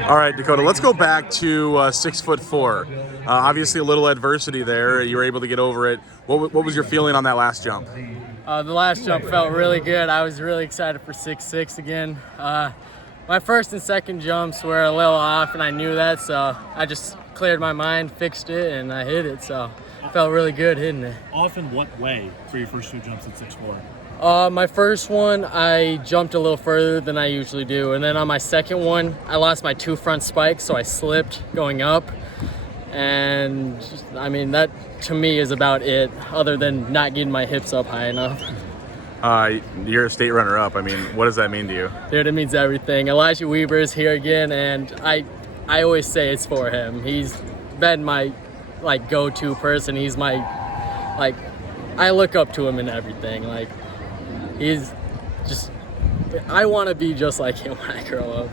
All right, Dakota, let's go back to 6'4". Obviously, a little adversity there. You were able to get over it. What was your feeling on that last jump? The last jump felt really good. I was really excited for 6'6" again. My first and second jumps were a little off, and I knew that, so I just cleared my mind, fixed it, and I hit it. So it felt really good hitting it. Off in what way for your first two jumps at 6'4"? My first one, I jumped a little further than I usually do. And then on my second one, I lost my two front spikes, so I slipped going up. And, I mean, that to me is about it, other than not getting my hips up high enough. You're a state runner-up. I mean, what does that mean to you? Dude, it means everything. Elijah Weber is here again, and I always say it's for him. He's been my, go-to person. He's my, I look up to him in everything. He's just, I want to be just like him when I grow up.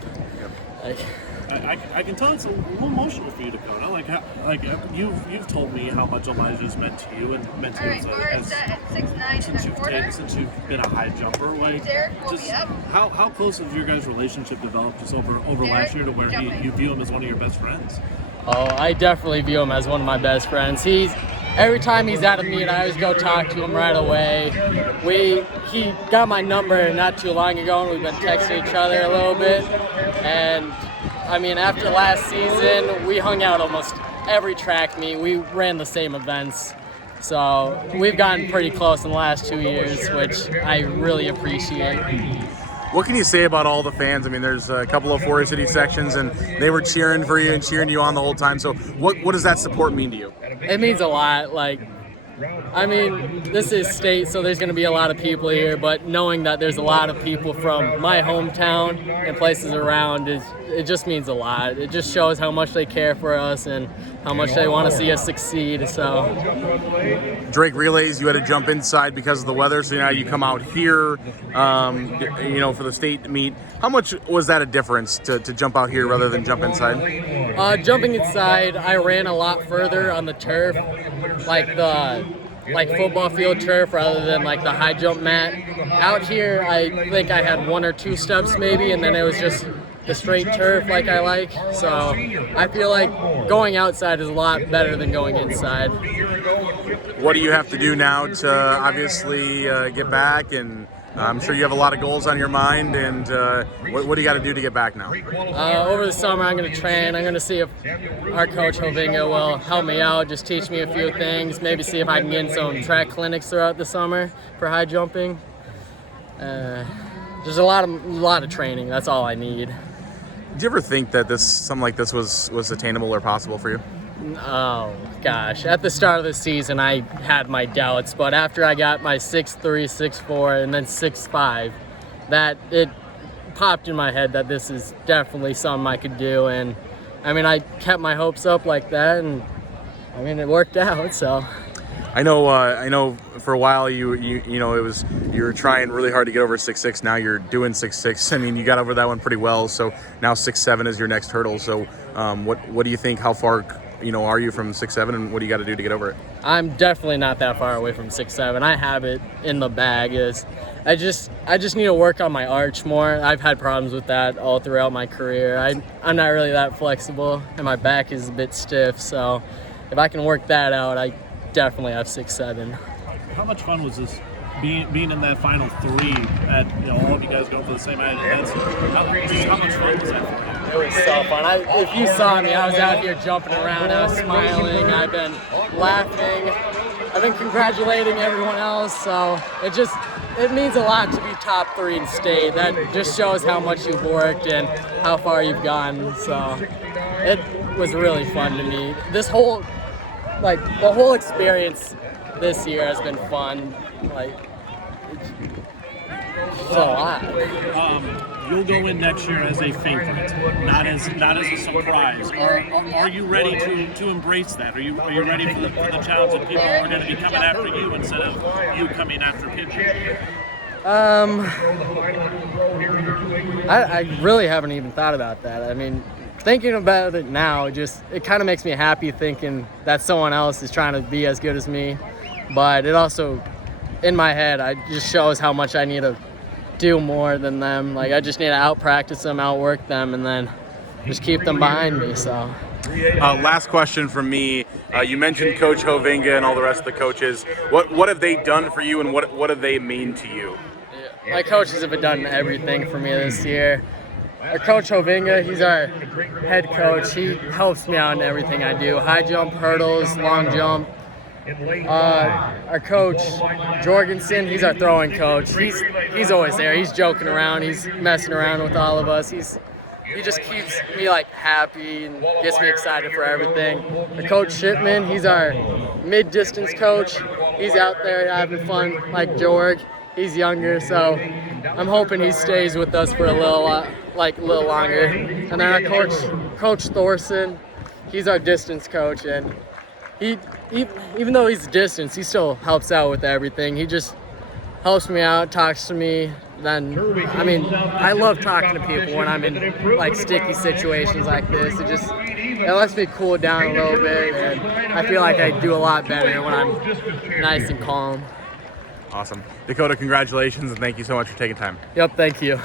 I can tell it's a little emotional for you, Dakota. You've told me how much Elijah's meant to you and meant to you since you've been a high jumper. How close has your guys' relationship developed just over last year to where you view him as one of your best friends? Oh, I definitely view him as one of my best friends. Every time he's at a meet, I always go talk to him right away. He got my number not too long ago, and we've been texting each other a little bit. And I mean, after last season, we hung out almost every track meet. We ran the same events. So we've gotten pretty close in the last 2 years, which I really appreciate. What can you say about all the fans? I mean, there's a couple of Forest City sections, and they were cheering for you and cheering you on the whole time. So what does that support mean to you? It means a lot. I mean, this is state, so there's going to be a lot of people here, but knowing that there's a lot of people from my hometown and places around, it just means a lot. It just shows how much they care for us and how much they want to see us succeed. So, Drake Relays, you had to jump inside because of the weather, so now you come out here, for the state meet. How much was that a difference to jump out here rather than jump inside? Jumping inside, I ran a lot further on the turf, like football field turf rather than the high jump mat. Out here, I think I had one or two steps maybe, and then it was just the straight turf I like. So I feel like going outside is a lot better than going inside. What do you have to do now to obviously get back? And I'm sure you have a lot of goals on your mind, and what do you got to do to get back now? Over the summer, I'm going to train. I'm going to see if our coach, Hovinga, will help me out, just teach me a few things, maybe see if I can get in some track clinics throughout the summer for high jumping. There's a lot of training. That's all I need. Did you ever think that something like this was attainable or possible for you? Oh, gosh. At the start of the season, I had my doubts, but after I got my 6'3", 6'4", and then 6'5", that it popped in my head that this is definitely something I could do. And, I mean, I kept my hopes up like that, and, I mean, it worked out, so. I know for a while you were trying really hard to get over 6'6". Now you're doing 6'6". I mean, you got over that one pretty well, so now 6'7" is your next hurdle. So what do you think? How far are you from 6'7", and what do you got to do to get over it? I'm definitely not that far away from 6'7". I have it in the bag. I just need to work on my arch more. I've had problems with that all throughout my career. I'm not really that flexible, and my back is a bit stiff. So if I can work that out, I definitely have 6'7". How much fun was this being in that final three at all of you guys going for the same events? How much fun was that for you? It was so fun. If you saw me, I was out here jumping around. I was smiling. I've been laughing. I've been congratulating everyone else. So it means a lot to be top 3 in state. That just shows how much you've worked and how far you've gone. So it was really fun to me. The whole experience this year has been fun. It's a lot. You'll go in next year as a favorite, not as a surprise. Are you ready to embrace that? Are you ready for the challenge that people are going to be coming after you instead of you coming after Pigeon? I really haven't even thought about that. I mean, thinking about it now, it kind of makes me happy thinking that someone else is trying to be as good as me. But it also, in my head, it just shows how much I need to do more than them. I just need to out-practice them, outwork them, and then just keep them behind me. So. Last question from me. You mentioned Coach Hovinga and all the rest of the coaches. What have they done for you, and what do they mean to you? My coaches have done everything for me this year. Our coach Hovinga, he's our head coach. He helps me out in everything I do. High jump, hurdles, long jump. Our coach Jorgensen, he's our throwing coach. He's always there. He's joking around. He's messing around with all of us. He just keeps me like happy and gets me excited for everything. Our coach Shipman, he's our mid-distance coach. He's out there having fun like Jorg. He's younger, so I'm hoping he stays with us for a little longer. And then our coach Thorson, he's our distance coach, and he even though he's distance, he still helps out with everything. He just helps me out, talks to me. Then, I mean, I love talking to people when I'm in like sticky situations like this. It lets me cool down a little bit, and I feel like I do a lot better when I'm nice and calm. Awesome. Dakota, congratulations, and thank you so much for taking time. Yep, thank you.